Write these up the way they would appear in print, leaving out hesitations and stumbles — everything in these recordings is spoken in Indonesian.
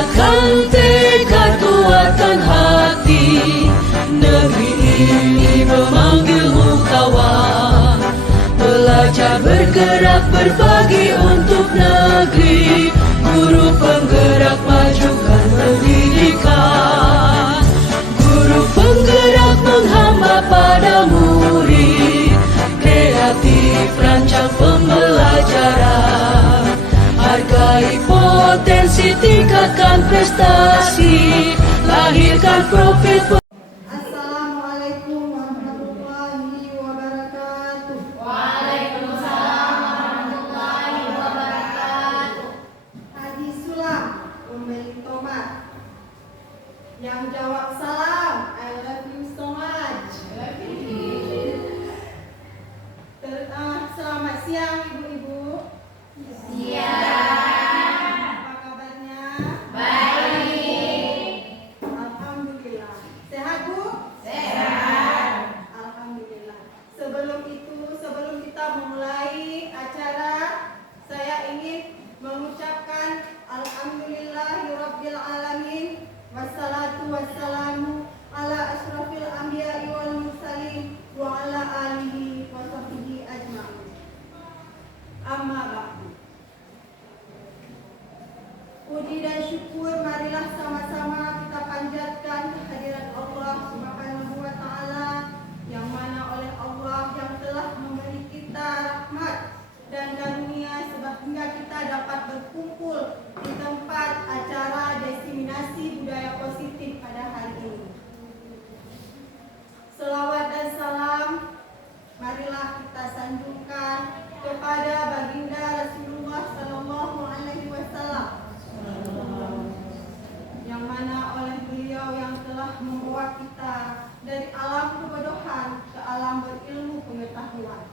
kuatkan tekad, kuatkan hati. Negeri ini memanggilmu kawan. Belajar bergerak berbagi untuk negeri. Guru penggerak majukan pendidikan. Guru penggerak menghamba pada murid. Kreatif rancang pembelajaran. Hargai potensi, tingkatkan prestasi. Lahirkan profit. Assalamualaikum warahmatullahi wabarakatuh. Waalaikumsalam warahmatullahi wabarakatuh. Haji Sulam memberi tomat. Yang jawab salam, I love you so much. Selamat siang ibu-ibu. Siang. Apa kabarnya? Baik. Alhamdulillah. Sehat Bu? Sehat. Alhamdulillah. Sebelum kita memulai acara, saya ingin mengucapkan alhamdulillahirabbil alamin wassalatu wassalamu ala asyrafil anbiya'i wal mursalin wa ala alihi wa sahbihi ajma'in. Amma ba'du. Puji dan syukur marilah sama-sama kita panjatkan kehadirat Allah Subhanahu wa taala, yang mana oleh Allah yang telah memberi kita rahmat dan karunia sehingga kita dapat berkumpul di tempat acara diseminasi budaya positif pada hari ini. Selawat dan salam marilah kita sanjungkan kepada baginda Rasulullah sallallahu alaihi wasallam, yang mana oleh beliau yang telah membawa kita dari alam kebodohan ke alam berilmu pengetahuan,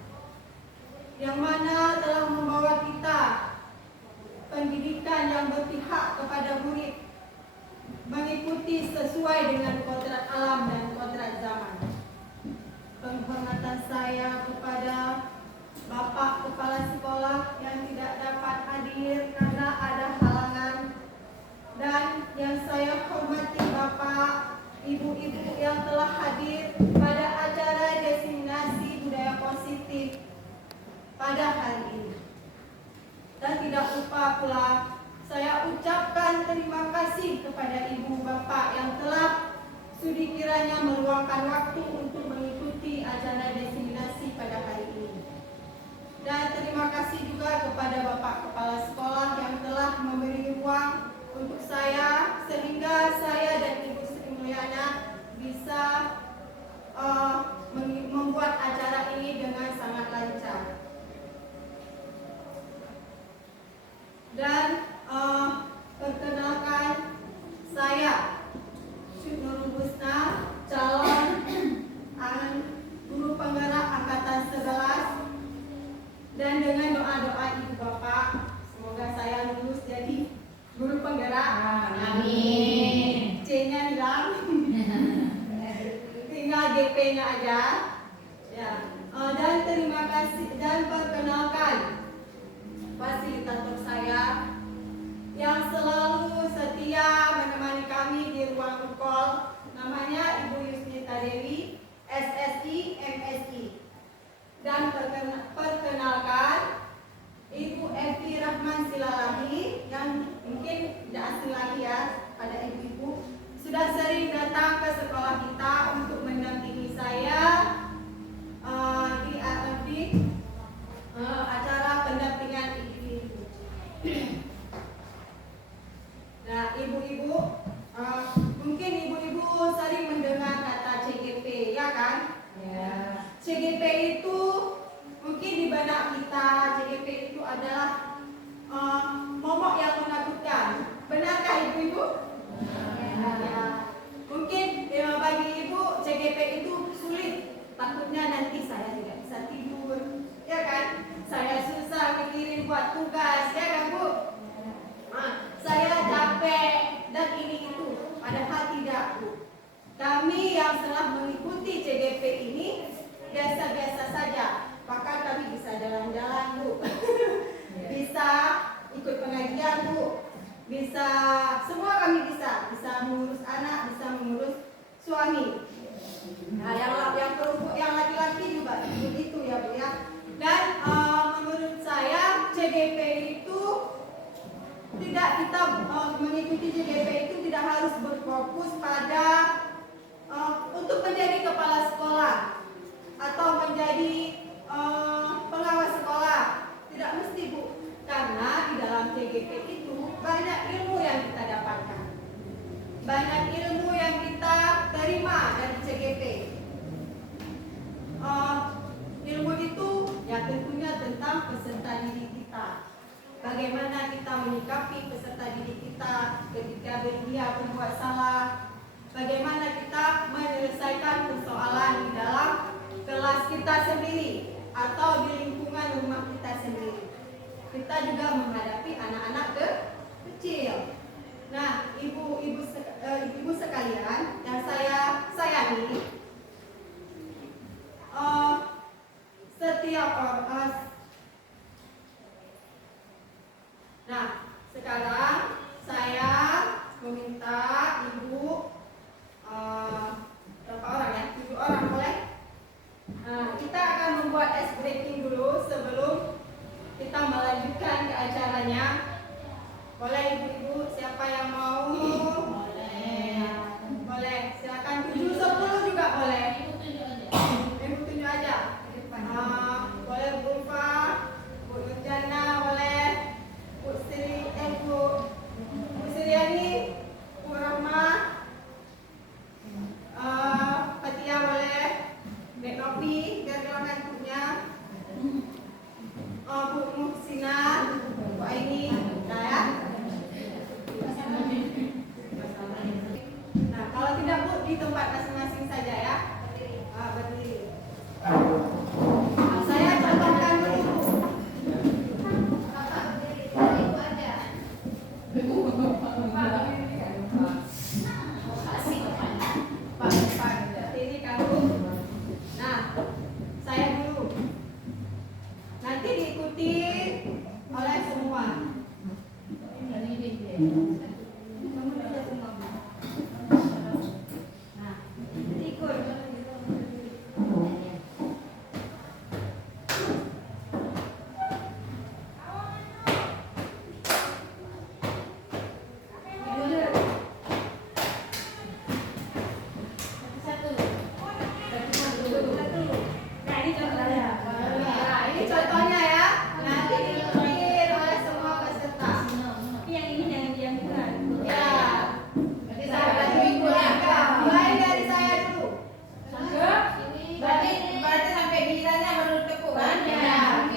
yang mana telah membawa kita pendidikan yang berpihak kepada murid, mengikuti sesuai dengan kodrat alam dan kodrat zaman. Penghormatan saya kepada Bapak Kepala Sekolah yang tidak dapat hadir karena ada halangan, dan yang saya hormati Bapak, Ibu-ibu yang telah hadir pada acara diseminasi budaya positif pada hari ini. Dan tidak lupa pula saya ucapkan terima kasih kepada Ibu Bapak yang telah sudi kiranya meluangkan waktu untuk mengikuti acara diseminasi pada hari ini. Dan terima kasih juga kepada Bapak Kepala Sekolah yang telah memberi ruang untuk saya, sehingga saya dan Ibu Sri Mulyana bisa membuat acara ini dengan sangat lancar. Dan perkenalkan, saya Nurul Husna, calon guru penggerak angkatan 11, dan dengan doa-doa Ibu Bapak semoga saya lulus jadi guru penggerak. Amin. C-nya hilang, tinggal GP-nya aja. Ya. Dan terima kasih dan perkenalkan fasilitator saya yang selalu setia menemani kami di ruang ukol, namanya Ibu Yusnita Dewi, SSI, MSI. Dan perkenalkan Ibu Evi Rahman Silalahi, yang mungkin tidak asing lagi ya pada ibu-ibu, sudah sering datang ke sekolah kita untuk mendampingi saya di acara pendampingan ibu-ibu. Nah, ibu-ibu, mungkin ibu-ibu sering mendengar kata CGP, ya kan? Ya. CGP itu mungkin di benak kita, CGP itu adalah momok yang menakutkan. Benarkah ibu-ibu? Ya. Mungkin bagi ibu CGP itu sulit, takutnya nanti saya tidak bisa tidur, ya kan? Saya susah mikirin buat tugas, ya kan Bu? Saya capek dan ini itu, padahal tidak Bu. Kami yang telah mengikuti CGP ini biasa-biasa saja, bahkan kami bisa jalan-jalan Bu, bisa ikut pengajian Bu, bisa semua mengurus anak, bisa mengurus suami. Nah, yang laki-laki juga begitu ya Bu ya. Dan menurut saya CGP itu tidak kita mengikuti CGP itu tidak harus berfokus pada untuk menjadi kepala sekolah atau menjadi pengawas sekolah. Tidak mesti Bu, karena di dalam CGP itu banyak ilmu yang kita dapatkan, banyak ilmu yang kita terima dari CGP. Ilmu itu ya tentunya tentang peserta didik kita. Bagaimana kita menyikapi peserta didik kita ketika dia berbuat salah. Bagaimana kita menyelesaikan persoalan di dalam kelas kita sendiri atau di lingkungan rumah kita sendiri. Kita juga menghadapi anak-anak kecil. Nah, ibu sekalian yang saya sayangi, nah, sekarang saya meminta ibu berapa orang ya? 7 orang boleh? Kita akan membuat ice breaking dulu sebelum kita melanjutkan ke acaranya. Boleh ibu-ibu, siapa yang mau? Boleh, silakan 7, 10 juga boleh. Ibu tunjuk aja. Boleh Bu Ulfa, Bu Nurjana, boleh Bu Siriani, Bu Rahma, Fatia boleh, Mek Nopi, biar keluarkan grupnya, Bu Muhsina, Bu Aini, nah ya. Nah, kalau tidak Bu, di tempat masing-masing saja ya. Berdiri. Saya contohkan dulu. Ini kamu. Nah, saya dulu. Nanti diikuti oleh semua. Nah, ikut. Nah, ini contohnya. Nah, ini contohnya ya. Nanti diikuti oleh semua peserta. Yang ini yang bukan. Ya. Saya bagi ya. Mulai dari saya dulu. Berarti sampai gilirannya baru tepuk kan? Ya.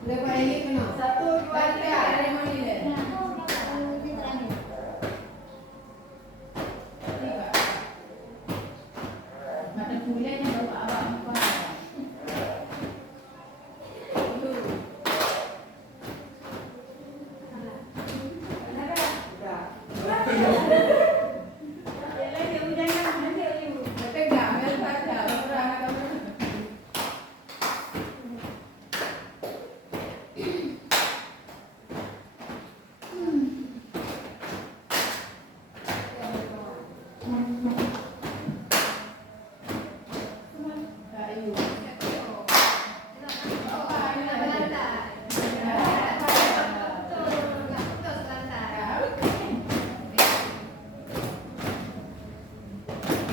Udah pada ini kena. 1, 2, 3. Mata kuliahnya baru awak muka. Tegak, biar baca. Orang kamu. Kayu.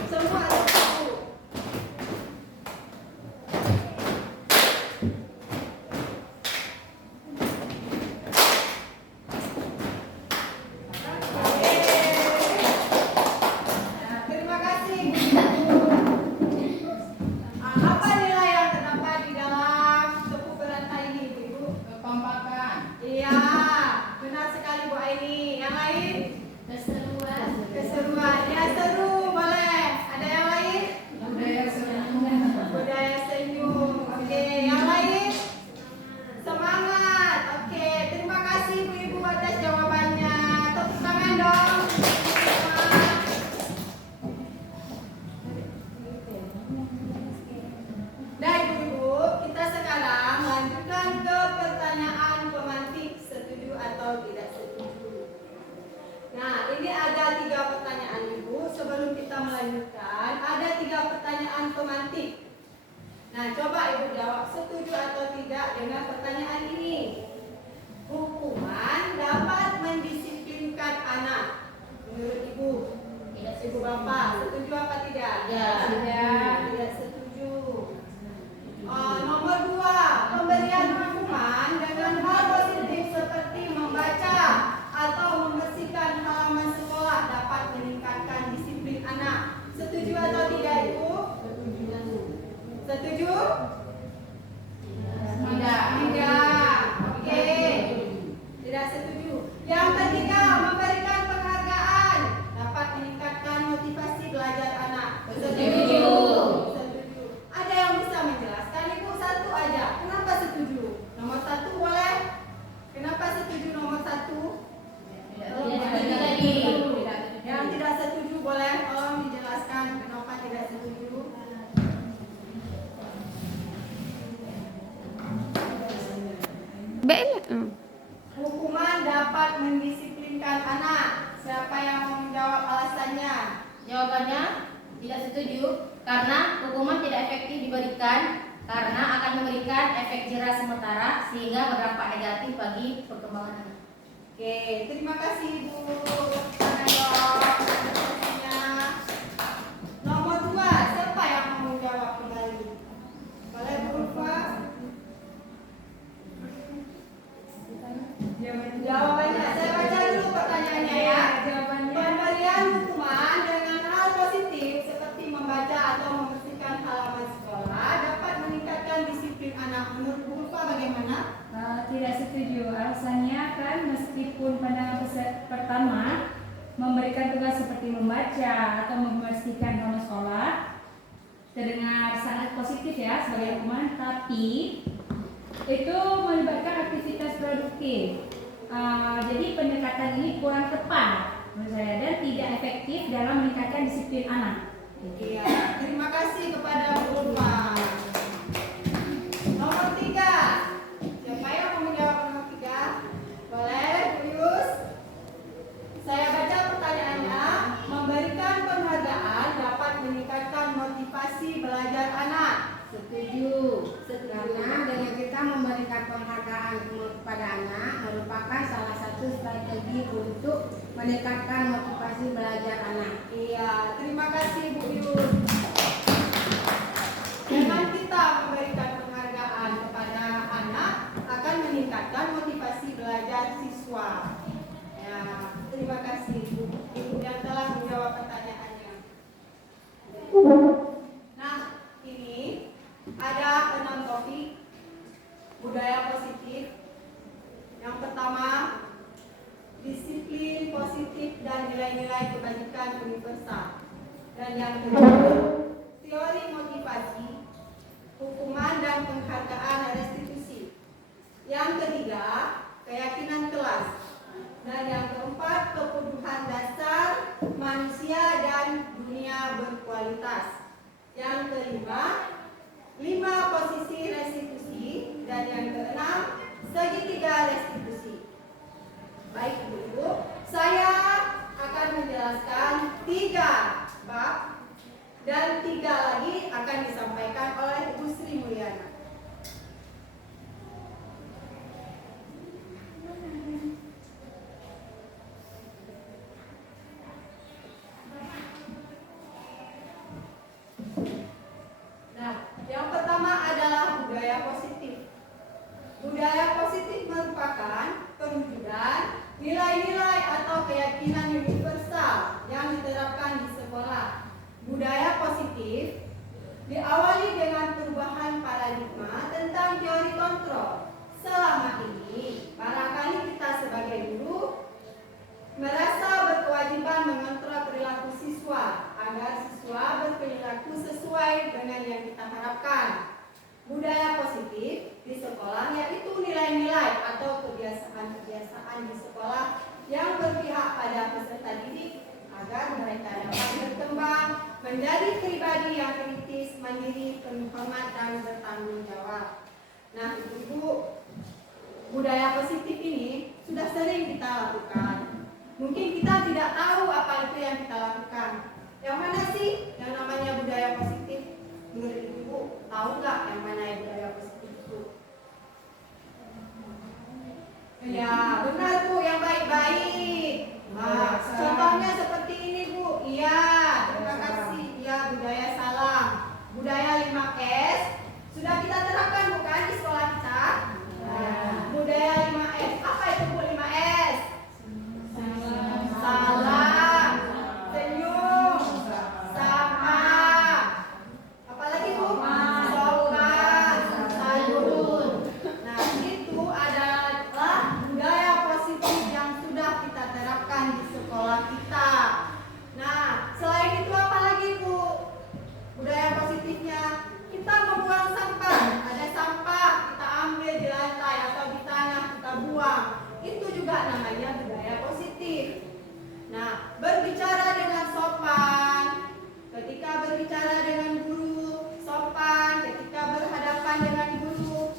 Semua satu. Terima kasih. Apa nilai yang terdapat di dalam tepuk berantai ini, Ibu? Kekompakan. Iya, benar sekali Bu Aini. Yang lain? Keseruan. Keseruan. Ya, seru boleh. Ada yang lain? Budaya senyum. Budaya senyum. Oke, yang lain? Semangat. Oke, terima kasih Bu-ibu atas jawabannya. Tepuk tangan dong. Nah, Ibu-ibu, kita sekarang lanjutkan ke pertanyaan pemantik, setuju atau tidak setuju. dapat mendisiplinkan anak? Siapa yang mau menjawab alasannya? Jawabannya tidak setuju karena hukuman tidak efektif diberikan karena akan memberikan efek jera sementara sehingga berdampak negatif bagi perkembangan anak. Oke, terima kasih Ibu. Anak nomor 2, siapa yang mau menjawab kembali? Boleh Bu Ulfa? Jawabannya, saya baca dulu pertanyaannya ya. Pemberian hukuman dengan hal positif seperti membaca atau membersihkan halaman sekolah dapat meningkatkan disiplin anak. Menurut Bu Ulfa bagaimana? Tidak setuju. Alasannya kan meskipun pandangan pertama memberikan tugas seperti membaca atau membersihkan halaman sekolah terdengar sangat positif ya sebagai hukuman, tapi itu melibatkan aktivitas produktif. Jadi pendekatan ini kurang tepat menurut saya dan tidak efektif dalam meningkatkan disiplin anak. Iya, terima kasih kepada Bu Ulfa. Nomor 3, siapa yang mau menjawab nomor 3? Boleh, Bu Yus? Saya baca pertanyaannya. Memberikan penghargaan dapat meningkatkan motivasi belajar anak. Setuju. Karena dengan kita memberikan penghargaan kepada anak merupakan salah satu strategi untuk meningkatkan motivasi belajar anak. Iya, terima kasih Bu Yus. Dengan kita memberikan penghargaan kepada anak akan meningkatkan motivasi belajar siswa. Ya, terima kasih Bu yang telah menjawab pertanyaannya. Nah, ini ada 6 topik budaya positif. Yang pertama, disiplin positif dan nilai-nilai kebajikan universal. Dan yang kedua, teori motivasi, hukuman dan penghargaan restitusi. Yang ketiga, keyakinan kelas. Dan yang keempat, kebutuhan dasar manusia dan dunia berkualitas. Yang kelima, 5 posisi restitusi. Dan yang keenam, segitiga restitusi. Baik Ibu, saya akan menjelaskan 3 bab dan 3 lagi akan disampaikan oleh Ibu Sri Mulyana. Nah, yang pertama adalah budaya positif. Budaya positif merupakan perwujudan nilai-nilai atau keyakinan universal yang diterapkan di sekolah. Budaya positif diawali dengan perubahan paradigma tentang teori kontrol. Selama ini, barangkali kita sebagai guru merasa berkewajiban mengontrol perilaku siswa agar siswa berperilaku sesuai dengan yang kita harapkan. Budaya positif di sekolah yaitu nilai-nilai atau kebiasaan-kebiasaan di sekolah yang berpihak pada peserta didik agar mereka dapat berkembang menjadi pribadi yang kritis, mandiri, penuh hormat dan bertanggung jawab. Nah, Ibu, budaya positif ini sudah sering kita lakukan. Mungkin kita tidak tahu apa itu yang kita lakukan. Yang mana sih yang namanya budaya positif? Menurut Ibu, tahu nggak yang mana yang budaya positif itu? Ya, benar Bu, yang baik-baik. Nah, contohnya seperti ini Bu. Iya, terima kasih. Iya, budaya salam. Budaya 5S sudah kita terapkan bukan di sekolah kita? Nah, budaya 5S. Apa itu Bu 5S? Salam, senyum, sama. Apalagi Bu? Sopan, santun. Nah, itu adalah budaya positif yang sudah kita terapkan di sekolah kita. Nah, selain itu apa lagi Bu? Budaya positifnya kita membuang sampah. Ada sampah kita ambil di lantai atau di tanah kita buang. Itu juga namanya budaya positif. Nah, berbicara dengan sopan. Ketika berbicara dengan guru, sopan. Ketika berhadapan dengan guru,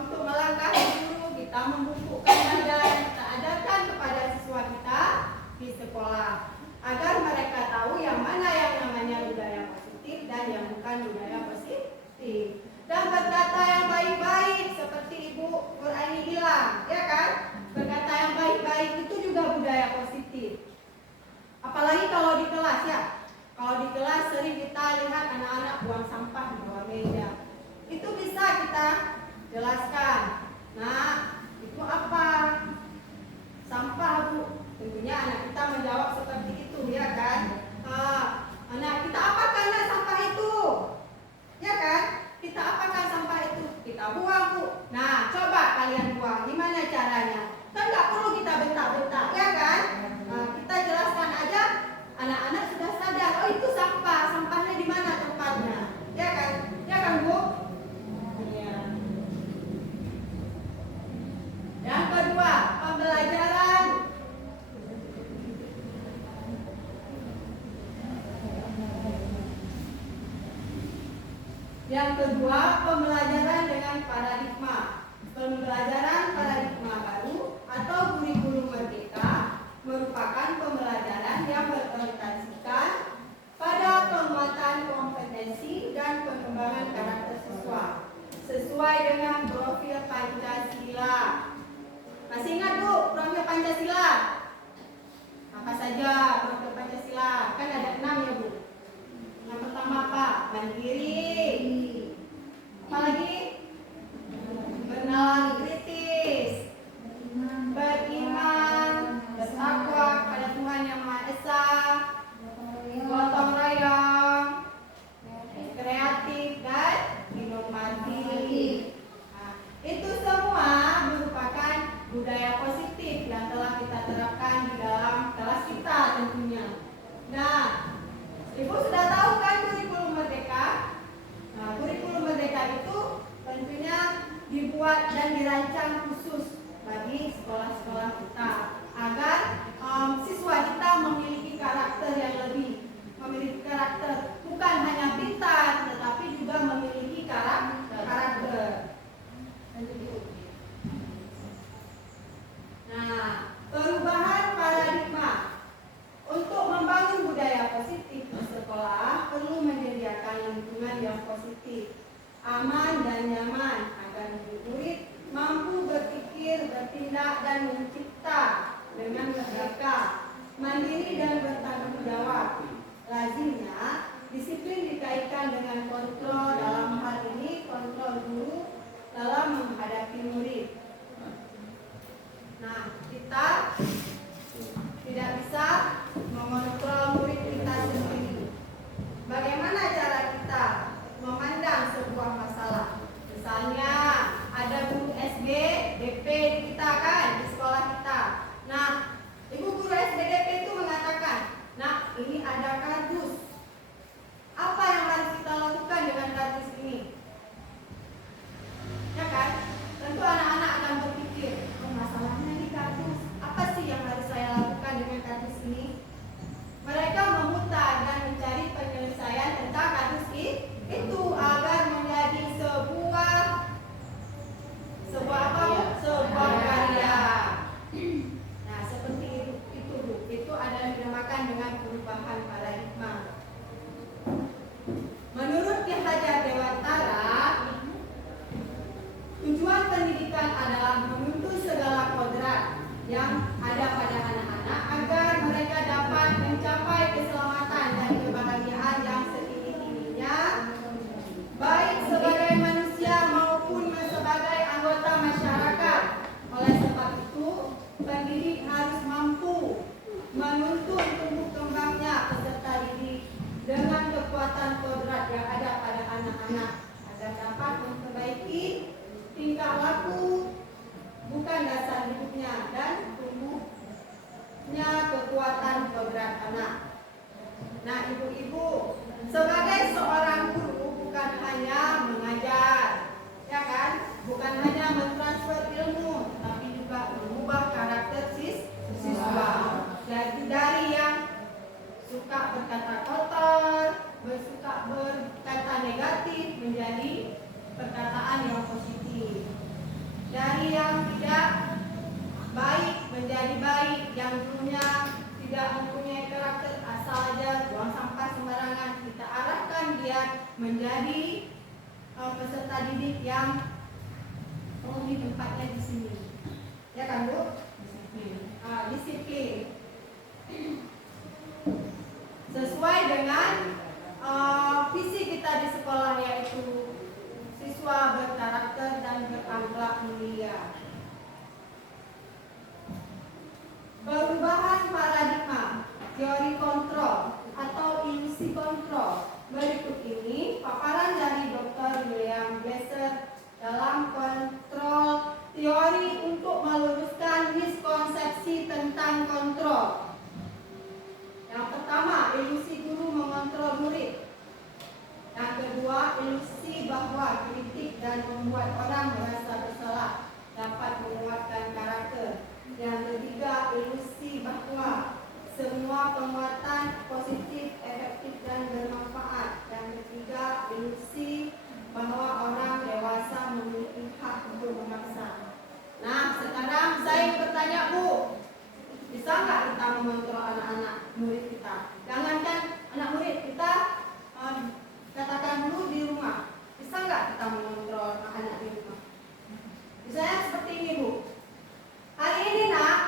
untuk melangkahi guru, kita membungkukkan dada dan kita adakan Yang kedua, pembelajaran dengan paradigma. Pembelajaran paradigma baru atau kurikulum merdeka merupakan pembelajaran yang berorientasikan pada penguatan kompetensi dan pengembangan karakter siswa sesuai dengan profil Pancasila. Masih ingat Bu, profil Pancasila? Apa saja profil Pancasila? Kan ada 6 ya Bu. Yang pertama apa? Mandiri. Apalagi? Bernalar kritis, beriman, bertakwa kepada Tuhan Yang Maha Esa, gotong royong, kreatif dan inovatif. Nah, itu semua merupakan budaya positif yang telah kita terapkan di dalam kelas kita tentunya. Nah, Ibu sudah tahu kan kurikulum merdeka? Nah, kurikulum merdeka itu tentunya dibuat dan dirancang khusus bagi sekolah-sekolah kita agar siswa kita memiliki karakter yang lebih, memiliki karakter bukan hanya pintar tetapi juga memiliki karakter. Nah, perubahan paradigma untuk membangun budaya positif di sekolah perlu menyediakan lingkungan yang positif, aman dan nyaman agar murid mampu berpikir, bertindak dan mencipta dengan merdeka, mandiri dan bertanggung jawab. Lazimnya disiplin dikaitkan dengan kontrol, dalam hal ini kontrol guru dalam menghadapi murid. Nah, kita tidak bisa mengontrol murid kita sendiri. Bagaimana cara kita memandang sebuah masalah? Misalnya ada guru SD, DP di kita kan di sekolah kita. Nah, ibu guru SD DP itu mengatakan, nah ini ada kardus. Apa yang harus kita lakukan dengan kardus ini? Ya kan? Tentu anak-anak akan berpikir, oh, masalahnya di kardus. Apa sih yang harus saya lakukan dengan kardus ini? Mereka memutar dan mencari penyelesaian tentang kardus itu agar menjadi sebuah apa? Sebuah karya. Nah, seperti itu Bu. Itu adalah dinamakan dengan perubahan paradigma. Menurut Ki Hajar Dewantara, tujuan pendidikan adalah menuntut segala kodrat yang ada pada anak-anak agar mereka dapat mencapai keselamatan dan kebahagiaan yang setinggi-tingginya, baik sebagai manusia maupun sebagai anggota masyarakat. Oleh sebab itu, pendidik harus mampu menuntun tumbuh kembangnya peserta didik dengan kekuatan kodrat yang ada pada anak-anak agar dapat memperbaiki tingkah laku, bukan dasar hidupnya, dan tumbuhnya kekuatan kodrat anak. Nah, ibu-ibu, sebagai seorang guru bukan hanya mengajar, ya kan? Bukan hanya mentransfer ilmu, tapi juga mengubah karakter siswa. Jadi dari yang suka berkata kotor, suka berkata negatif menjadi perkataan yang positif. Dari yang tidak baik menjadi baik, yang dulunya tidak mempunyai karakter asal aja buang sampah sembarangan, kita arahkan dia menjadi peserta didik yang di tempatnya di sini. Ya kan Bu? Disiplin. Sesuai dengan visi kita di sekolah, yaitu siswa berkarakter dan berakhlak mulia. Perubahan paradigma, teori kontrol atau ilusi kontrol. Berikut ini paparan dari Dr. William Glasser dalam kontrol, teori untuk meluruskan miskonsepsi tentang kontrol. Yang pertama, ilusi guru mengontrol murid. Yang kedua, ilusi bahwa kritik dan membuat orang merasa bersalah dapat menguatkan karakter. Yang ketiga, ilusi bahwa semua penguatan positif, efektif dan bermanfaat. Yang ketiga, ilusi mengontrol anak-anak murid kita. Jangankan anak murid kita, katakan dulu di rumah, bisa nggak kita mengontrol anak di rumah? Misalnya seperti ini Bu, hari ini nak,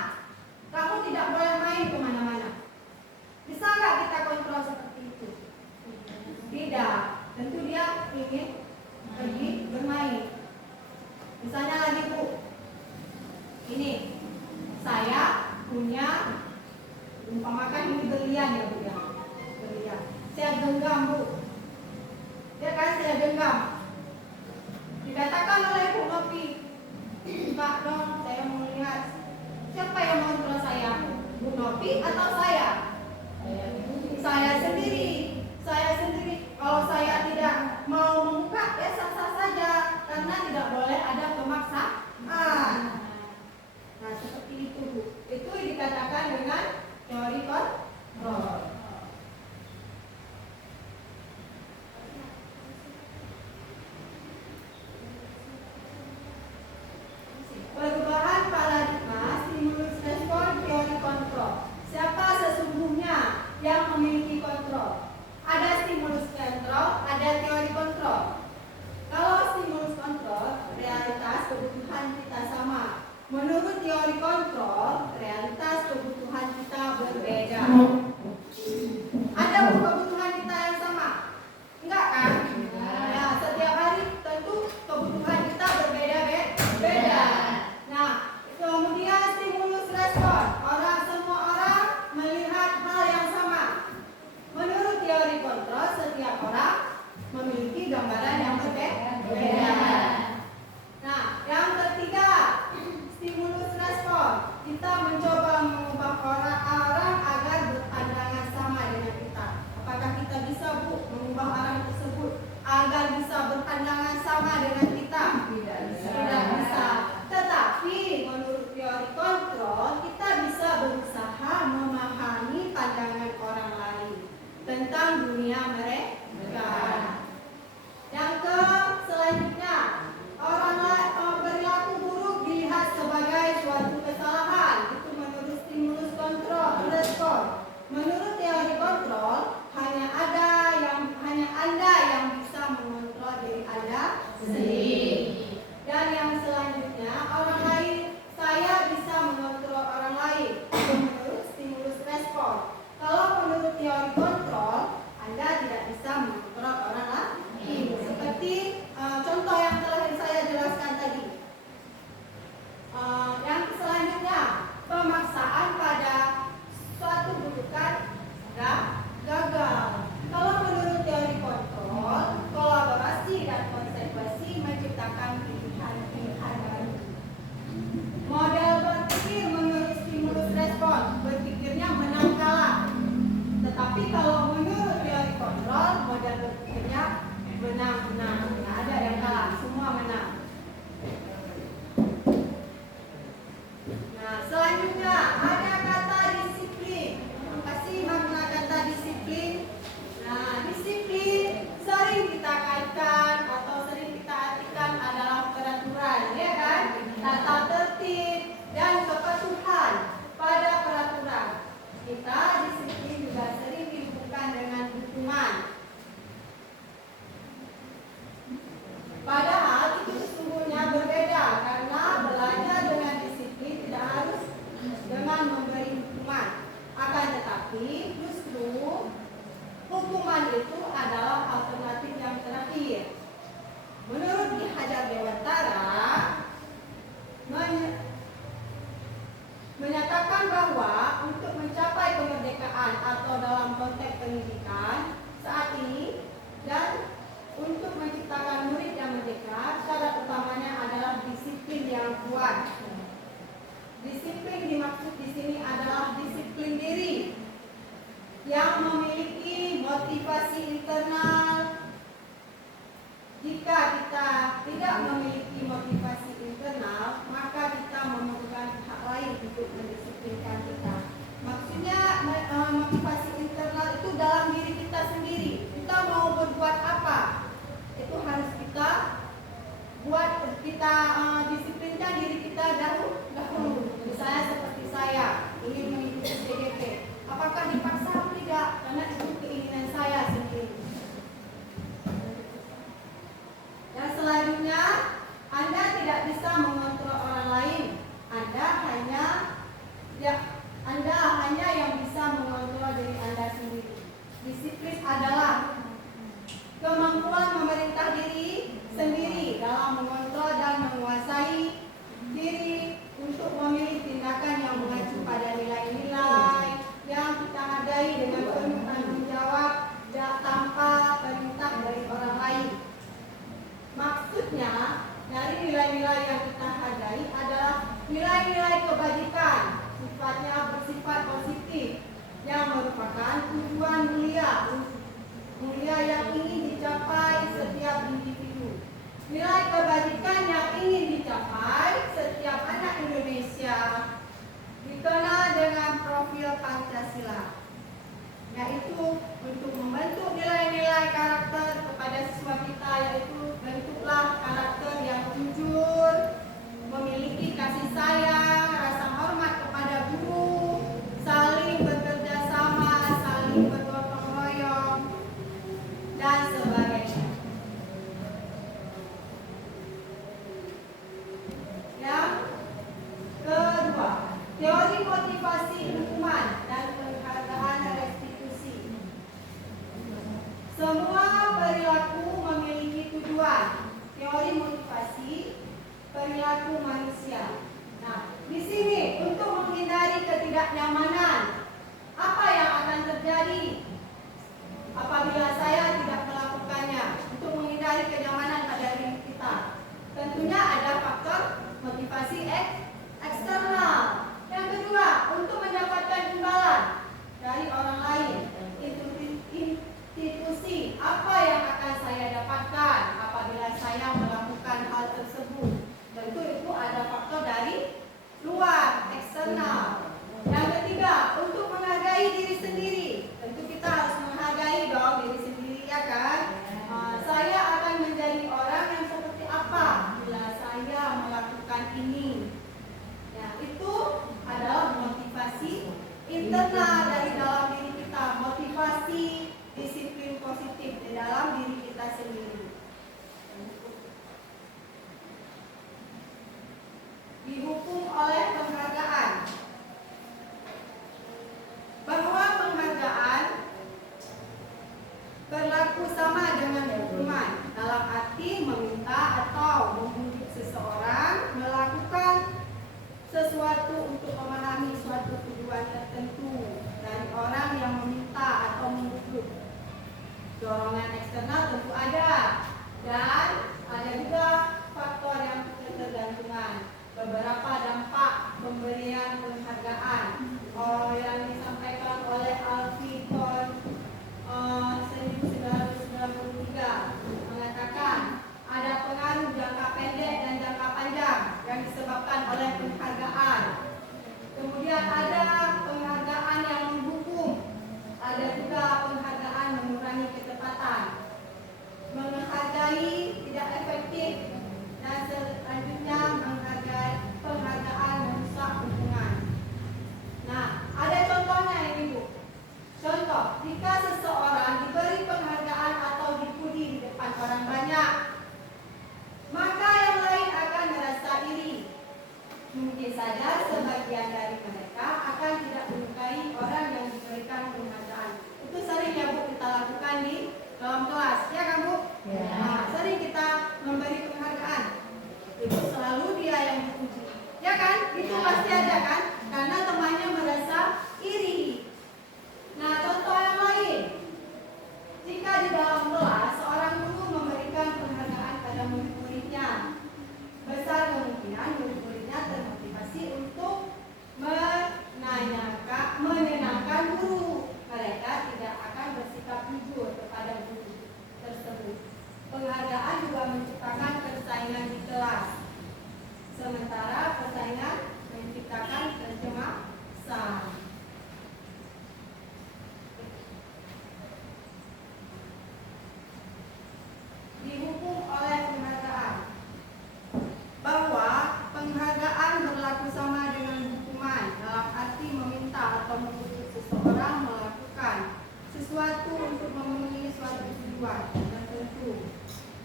kamu tidak boleh main kemana-mana. Bisa nggak kita kontrol seperti itu? Tidak, tentu dia ingin pergi bermain. Misalnya lagi Bu, ini saya punya, umpamakan ini berlian ya Bu ya, berlian. Saya genggam Bu, ya kan saya genggam. Dikatakan oleh Bu Nopi, Pak dong, saya mau lihat siapa yang mengontrol saya, Bu Nopi atau saya? Saya sendiri. Saya sendiri. Kalau saya tidak mau membuka, ya sah-sah saja, karena tidak boleh ada pemaksaan. Nah seperti itu Bu. Itu dikatakan dengan teori kontrol. Perubahan paradigma stimulus respon teori kontrol. Siapa sesungguhnya yang memiliki kontrol? Ada stimulus kontrol, ada teori kontrol. Kalau stimulus kontrol, realitas kebutuhan kita sama. Menurut teori kontrol, realitas kebutuhan kita berbeda. Ada kebutuhan kita yang sama? Enggak kan? Ya, setiap hari tentu kebutuhan kita berbeda-beda. Nah, kemudian stimulus respon. Semua orang melihat hal yang sama. Menurut teori kontrol, setiap orang memiliki gambaran yang berbeda. Nah, yang ketiga, stimulus respon. Kita mencoba mengubah orang agar berpandangan sama dengan kita. Apakah kita bisa Bu mengubah orang tersebut agar bisa berpandangan sama dengan kita? Tidak bisa. Tetapi menurut teori kontrol, kita bisa berusaha memahami pandangan orang lain tentang dunia mereka. Yang selanjutnya, orang berlaku buruk dilihat sebagai suatu kesalahan. Itu menurut stimulus kontrol respon. Menurut teori kontrol, hanya Anda yang bisa mengontrol diri Anda sendiri. Dan yang selanjutnya, orang lain, saya bisa mengontrol orang lain. Itu menurut stimulus respon. Kalau menurut teori kontrol, Anda tidak bisa mengontrol orang lain. Seperti contoh yang telah saya jelaskan tadi. Yang selanjutnya, pemaksaan pada suatu kebutuhan gagal. Kalau menurut teori kontrol, kolaborasi dan konsekuensi menciptakan pilihan-pilihan baru. Model berpikir menurut stimulus respon, berpikirnya menang kalah. Tetapi kalau menurut teori kontrol, model berpikirnya menang-menang. Nggak ada yang kalah, semua menang. Nah, selanjutnya ada kata disiplin. Apa sih makna kata disiplin? Nah, disiplin sering kita kaitkan atau sering kita artikan adalah peraturan, ya kan? Tata tertib dan kepatuhan pada peraturan. Kita disiplin juga sering dihubungkan dengan hukuman. Padahal itu sesungguhnya berbeda, karena belajar dengan disiplin tidak harus dengan memberi hukuman. Akan tetapi justru hukuman itu adalah alternatif yang terakhir. Menurut Ki Hajar Dewantara menyatakan bahwa untuk mencapai kemerdekaan atau dalam konteks pendidikan saat ini dan untuk menciptakan murid yang merdeka, syarat utamanya adalah disiplin yang kuat. Disiplin dimaksud di sini adalah disiplin diri yang memiliki motivasi internal. Jika kita tidak memiliki motivasi internal, maka kita memerlukan pihak lain untuk mendisiplinkan kita. Maksudnya motivasi internal itu dalam diri kita sendiri. Kita mau berbuat apa? Itu harus kita buat, kita disiplinkan diri kita dahulu. Misalnya seperti saya ingin mengikuti SPDP. Ya, Anda hanya yang bisa mengontrol diri Anda sendiri. Disiplin adalah kemampuan memerintah diri sendiri dalam mengontrol dan menguasai diri untuk memilih tindakan yang mengacu pada nilai-nilai yang kita hargai dengan penuh tanggung jawab dan tanpa perintah dari orang lain. Maksudnya, dari nilai-nilai yang kita hargai adalah nilai-nilai kebajikan, sifatnya bersifat positif, yang merupakan tujuan mulia yang ingin dicapai setiap individu. Nilai kebajikan yang ingin dicapai setiap anak Indonesia dikenal dengan profil Pancasila, yaitu untuk membentuk nilai-nilai karakter kepada siswa kita, yaitu bentuklah karakter yang jujur, memiliki kasih sayang, rasa hormat kepada guru, saling bekerja sama, saling bergotong royong, dan sebagainya. Yang kedua, teori motivasi hukuman dan penghargaan restitusi. Semua perilaku memiliki tujuan. Teori motivasi perilaku manusia. Nah, di sini untuk menghindari ketidaknyamanan, apa yang akan terjadi apabila saya tidak melakukannya? Untuk menghindari kenyamanan pada diri kita, tentunya ada faktor motivasi eksternal. Yang kedua, untuk mendapatkan imbalan dari orang lain, institusi. Apa yang akan saya dapatkan apabila saya melakukan hal tersebut? Tentu itu ada faktor dari luar, eksternal. Yang ketiga, untuk menghargai diri sendiri. Tentu kita harus menghargai dong diri sendiri, ya kan? Saya akan menjadi orang yang seperti apa bila saya melakukan ini. Ya, itu adalah motivasi internal dari dalam diri kita, motivasi disiplin positif di dalam diri kita sendiri. Dihukum oleh penghargaan. Bahwa penghargaan berlaku sama dengan hukuman, dalam arti meminta atau membujuk seseorang melakukan sesuatu untuk memahami suatu tujuan tertentu dari orang yang meminta atau membujuk. Dorongan eksternal tentu ada, dan ada juga faktor yang ketergantungan. Beberapa dampak pemberian penghargaan yang disampaikan oleh Alfie Kohn 1993 mengatakan ada pengaruh jangka pendek dan jangka panjang yang disebabkan oleh penghargaan. Kemudian ada penghargaan yang menghukum, ada juga penghargaan mengurangi kecepatan, menghargai tidak efektif, dan selanjutnya penghargaan merusak hubungan. Nah, ada contohnya ini, Bu. Contoh, jika seseorang diberi penghargaan atau dipuji di depan orang banyak, maka yang lain akan merasa iri. Mungkin saja sebagian dari mereka akan tidak menyukai orang yang diberikan penghargaan. Itu sering ya, Bu, kita lakukan di dalam kelas, ya kan, Bu? Ya. Nah, sering kita memberi penghargaan. Itu selalu dia yang dipuji, ya kan? Itu pasti ada kan? Karena temannya merasa iri. Nah, contoh yang lain, jika di dalam kelas seorang guru memberikan penghargaan pada murid-muridnya, besar kemungkinan murid-muridnya termotivasi untuk menyenangkan guru. Mereka tidak akan bersikap jujur kepada guru tersebut. Penghargaan juga menciptakan persaingan di kelas, sementara persaingan menciptakan kecemasan. Dihukum oleh penghargaan. Bahwa penghargaan berlaku sama dengan hukuman, dalam arti meminta atau membujuk seseorang melakukan sesuatu untuk memenuhi suatu tujuan tertentu.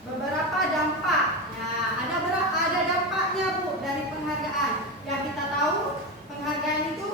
Beberapa dampak. Nah, ada dampaknya, Bu, dari penghargaan. Yang kita tahu, penghargaan itu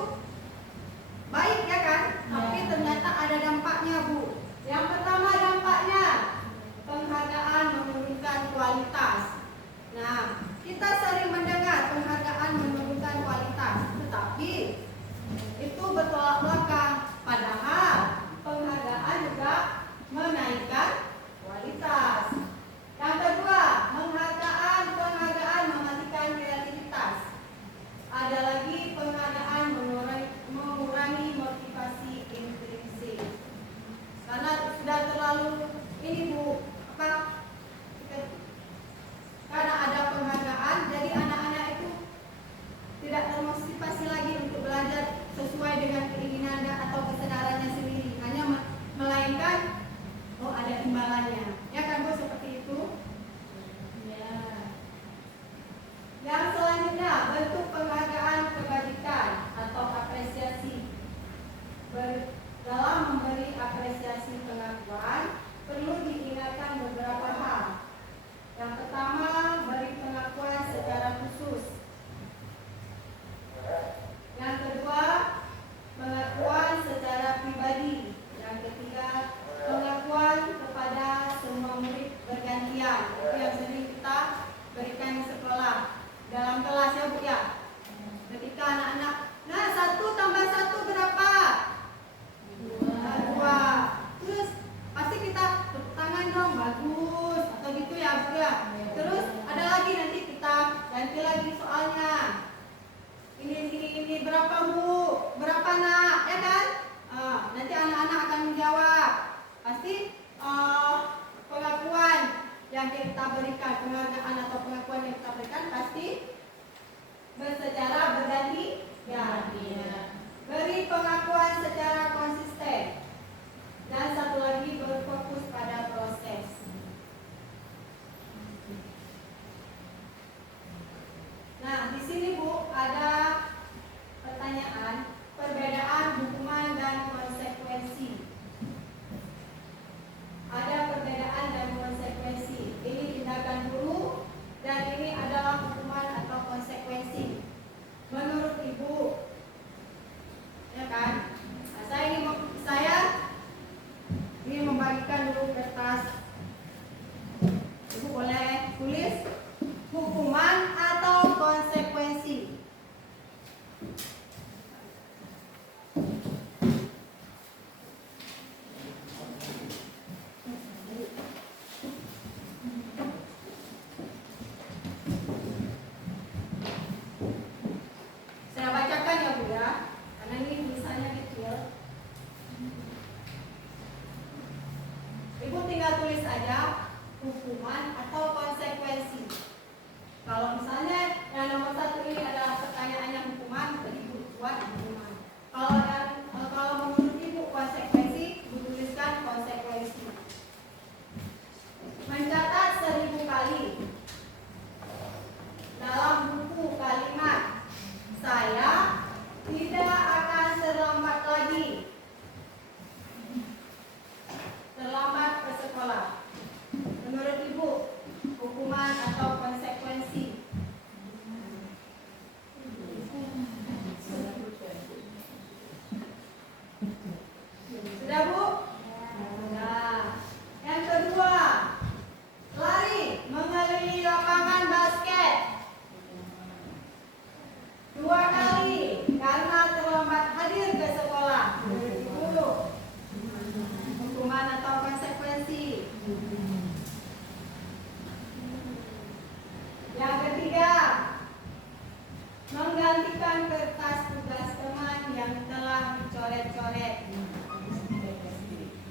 coret-coret.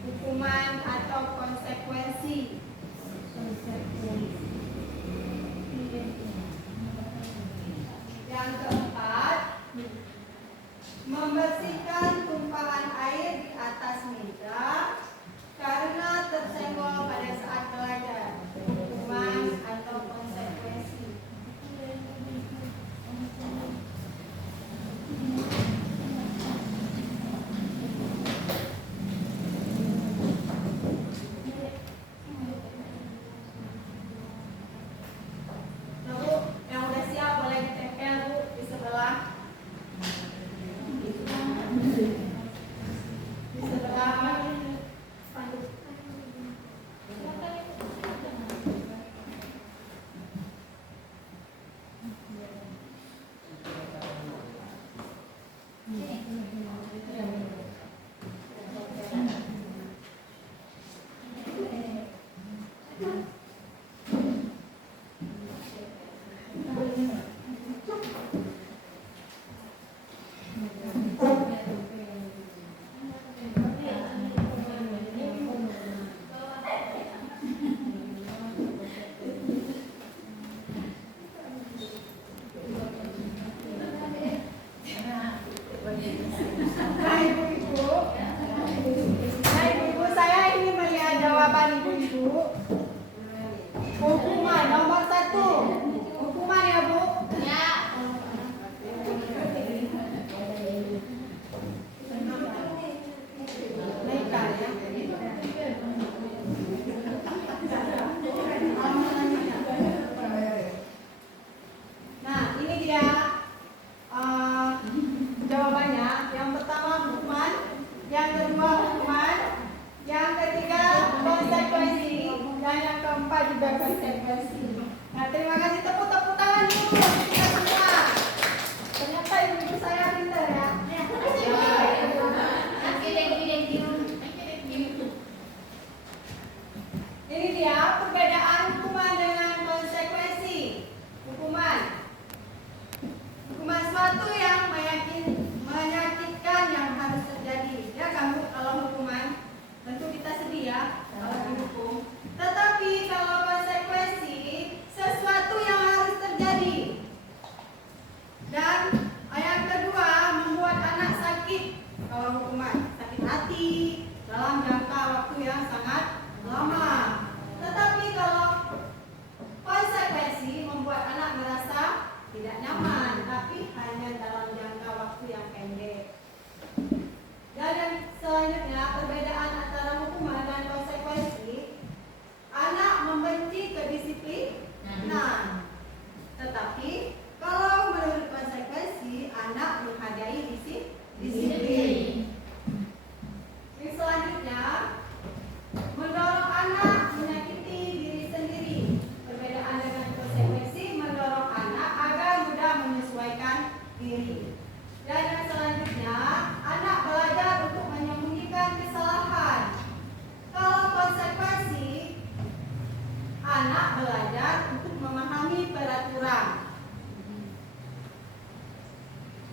Hukuman atau konsekuensi. Yang keempat, membersihkan tumpahan air di atas meja karena tersenggol pada saat belajar. Hukuman atau konsekuensi. Nah, Bu, yang udah siap boleh ditempel, Bu, di sebelah. Di sebelah spanduk. Nah, ibu-ibu, saya ini melihat jawaban ibu-ibu. Hukuman nomor 1. Hukuman ya, Bu. Ya. Naikkan ya. Nah, ini dia jawabannya. Yang pertama hukuman, yang kedua hukuman, yang ketiga konsekuensi, dan yang keempat juga konsekuensi. Nah, terima kasih, tepuk tangan dulu untuk kita semua. Ternyata ibu saya pintar ya. Thank you. Ini dia perbedaan hukuman dengan konsekuensi. Hukuman suatu yang menyakitkan yang harus terjadi. Ya kan, Bu? Kalau hukuman tentu kita sedih ya kalau dihukum. Tetapi kalau konsekuensi sesuatu yang harus terjadi. Dan yang kedua membuat anak sakit. Kalau hukuman sakit hati dalam jangka waktu yang sangat lama. Tetapi kalau konsekuensi membuat anak merasa tidak nyaman, tapi hanya dalam jangka waktu yang pendek. Dan yang selanjutnya, perbedaan antara hukuman dan konsekuensi, anak membenci kedisiplinan. Tetapi kalau menurut konsekuensi, anak menghargai disiplin. Yang selanjutnya, mendorong anak menyakiti diri sendiri. Perbedaan dengan konsekuensi mendorong anak agar mudah menyesuaikan diri. Dan yang selanjutnya, anak belajar untuk menyembunyikan kesalahan. Kalau konsekuensi, anak belajar untuk memahami peraturan.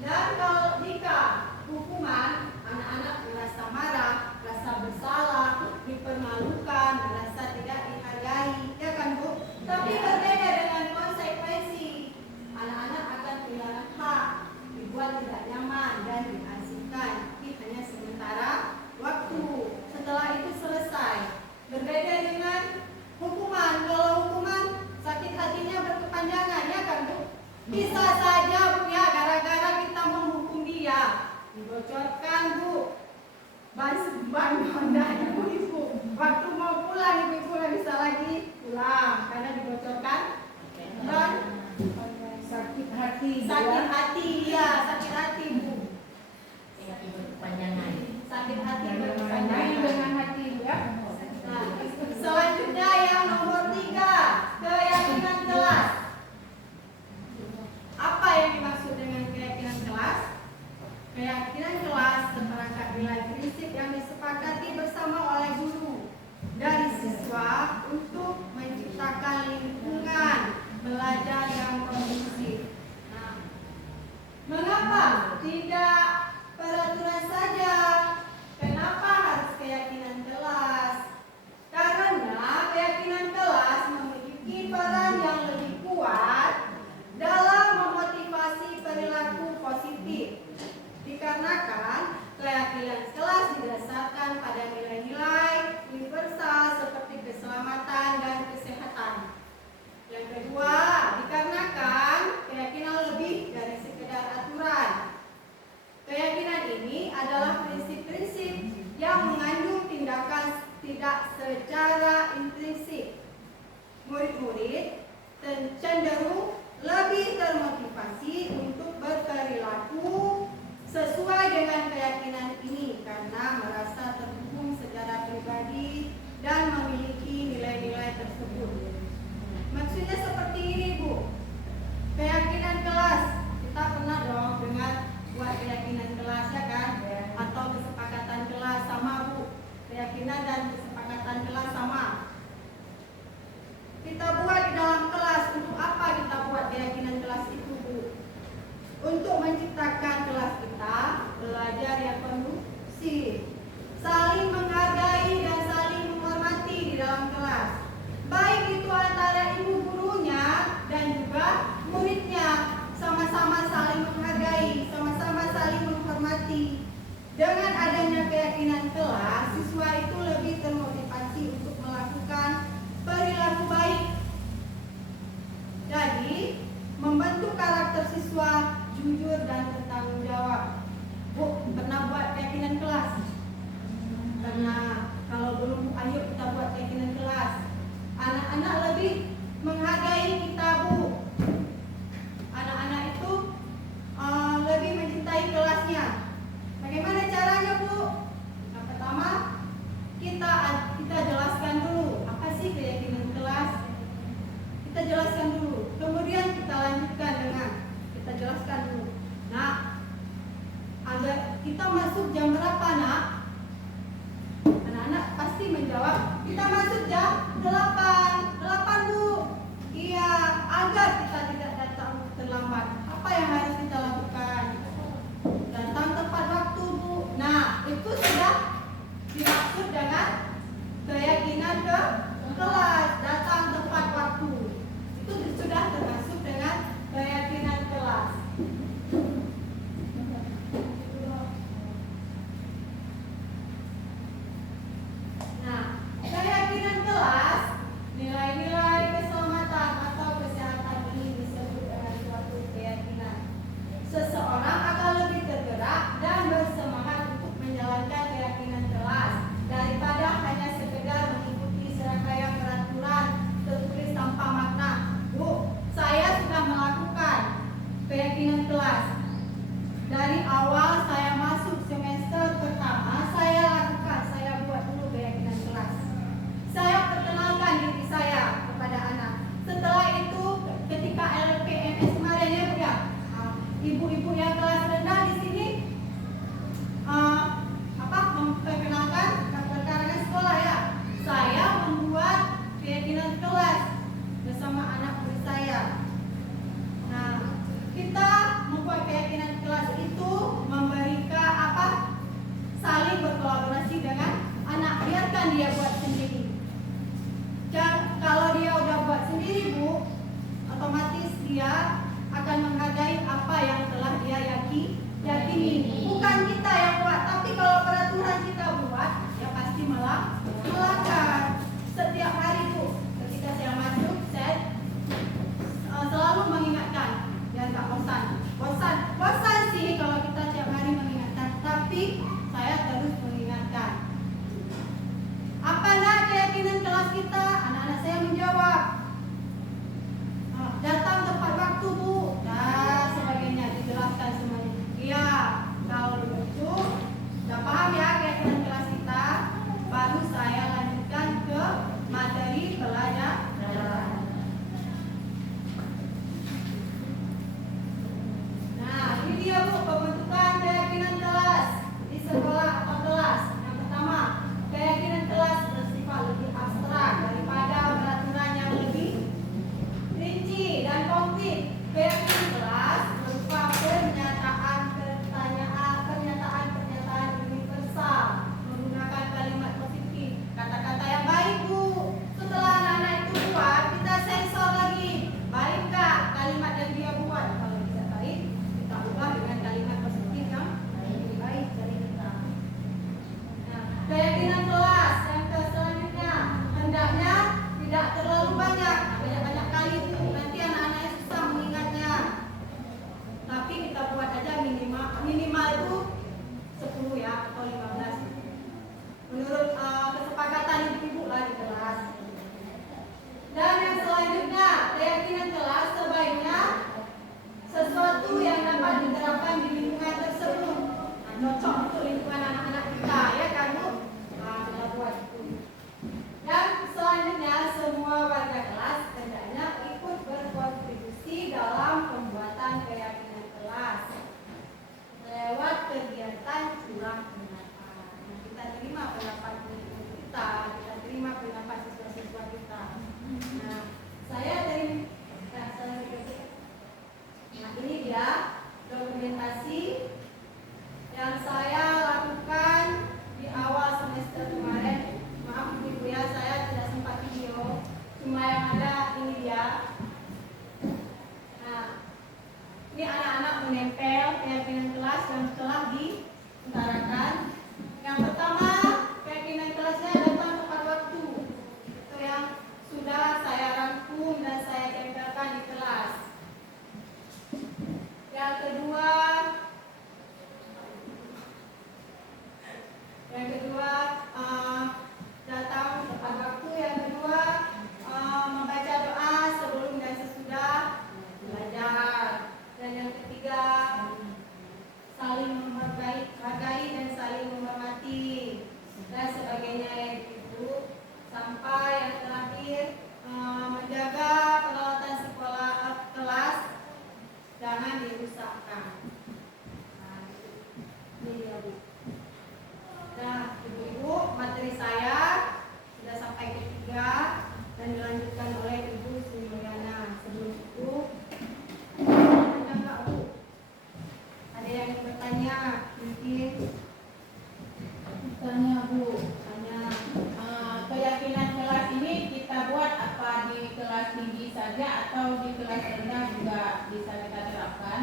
Dan kalau jika hukuman, anak-anak merasa marah, merasa bersalah, dipermalukan, merasa tidak dihargai, ya kan, Bu? Tapi berbeda dengan konsekuensi, anak-anak akan kehilangan hak, dibuat tidak nyaman dan diasingkan. Ini hanya sementara waktu. Setelah itu selesai. Berbeda dengan hukuman. Kalau hukuman sakit hatinya berkepanjangan, ya kan, Bu? Bisa saja, Bu, ya, gara-gara kita menghukum dia, dibocorkan, Bu, ban Honda ibu-ibu. Waktu mau pulang, ibu-ibu nggak bisa lagi pulang karena dibocorkan ban. Sakit hati. Sakit hati, ya, sakit hati, Bu. Berkepanjangan. Sakit hati Main berkepanjangan. dengan hati ya. Nah, selanjutnya yang nomor 3, keyakinan kelas. Apa yang dimaksud dengan keyakinan kelas? Keyakinan kelas seperangkat nilai prinsip yang disepakati bersama oleh guru dari siswa untuk menciptakan lingkungan belajar yang kondusif. Nah, mengapa tidak peraturan saja adalah prinsip-prinsip yang mengandung tindakan tidak secara intrinsik. Murid-murid cenderung lebih termotivasi untuk berperilaku sesuai dengan keyakinan ini karena merasa terhubung secara pribadi dan memiliki nilai-nilai tersebut. Maksudnya seperti ini, Bu. Keyakinan kelas, kita pernah dong dengar buat keyakinan kelas, ya kan? Atau kesepakatan kelas, sama Bu. Keyakinan dan kesepakatan kelas sama. Kita buat di dalam kelas. Untuk apa kita buat keyakinan kelas itu, Bu? Untuk menciptakan kelas kita belajar yang kondusif, saling menghargai dan saling menghormati di dalam kelas, baik itu antara ibu gurunya dan juga muridnya, sama-sama saling menghargai, sama-sama saling menghormati. Dengan adanya keyakinan kelas, siswa itu lebih termotivasi untuk melakukan perilaku baik. Jadi, membentuk karakter siswa jujur dan bertanggung jawab. Bu, pernah buat keyakinan kelas? Karena kalau belum, ayo kita buat keyakinan kelas. Anak-anak lebih menghargai kita, Bu. Anak-anak itu lebih mencintai kelasnya. Bagaimana caranya, Bu? Yang pertama, kita jelaskan dulu apa sih keyakinan kelas. Kita jelaskan dulu. Kemudian kita lanjutkan dengan kita jelaskan dulu. Nah, agar kita masuk jam berapa, Nak? Anak-anak pasti menjawab, kita masuk jam 8. 8, Bu. Iya, agar kita tidak datang terlambat. Apa yang harus kita lakukan? Datang tepat waktu, Bu. Nah, itu sudah dimaksud dengan keyakinan ke kelas, datang tepat waktu. Itu sudah termasuk dengan keyakinan kelas. Nah, keyakinan kelas, nilai-nilai keselamatan atau kesehatan ini disebut dengan suatu keyakinan. Seseorang akan lebih tergerak dan bersemangat untuk menjalankan keyakinan kelas daripada hanya sekedar mengikuti serangkaian peraturan tertulis tanpa makna. Bu, saya sudah melakukan keyakinan kelas. Dari awal saya masuk semester pertama, saya lakukan, saya buat dulu keyakinan kelas. Saya perkenalkan diri saya kepada anak. Setelah itu, ketika LPMS kemarin ya, Bu ya, ibu-ibu yang kelas rendah di sini memperkenalkan perkarangan sekolah ya. Saya membuat keyakinan kelas bersama anak murid saya. Nah, kita membuat keyakinan kelas itu memberikan saling berkolaborasi dengan anak. Biarkan dia buat sendiri. Kalau dia udah buat sendiri, Bu, otomatis dia akan menghargai apa yang telah dia yakini. Bukan kita yang buat, tapi kalau peraturan kita buat, ya pasti melanggar. Setiap hari, Bu, ketika saya masuk, saya selalu mengingatkan, dan tak bosan sih kalau kita tiap hari mengingatkan, tapi saya terus mengingatkan. Apa nak keyakinan kelas kita? Anak-anak saya menjawab, datang tepat waktu, Bu, dan sebagainya, dijelaskan semuanya. Iya, kalau Bu. Nah, Ibu-ibu, materi saya sudah sampai ketiga dan dilanjutkan oleh Ibu Sri Mulyana. Sebelum itu, ada nggak Bu? Ada yang ingin bertanya? Mungkin Tanya Bu, tanya. keyakinan kelas ini kita buat apa di kelas tinggi saja atau di kelas rendah juga bisa kita terapkan?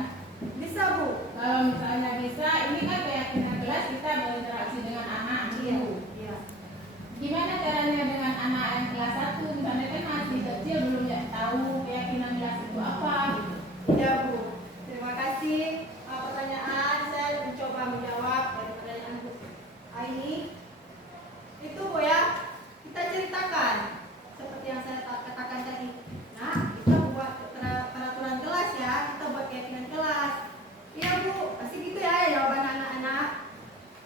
Bisa Bu? Kalau misalnya bisa, ini kan keyakinan kelas kita berinteraksi dengan anak dulu. Iya. Gimana caranya dengan anak yang kelas 1? Misalnya kan masih kecil belum tahu keyakinan kelas itu apa gitu. Iya Bu. Terima kasih. Pertanyaan saya mencoba menjawab dari pertanyaan Bu Aini. Itu Bu ya, kita ceritakan seperti yang saya katakan tadi. Nah, kita buat peraturan kelas ya, kita buat keyakinan kelas. Iya Bu, pasti gitu ya jawaban anak-anak.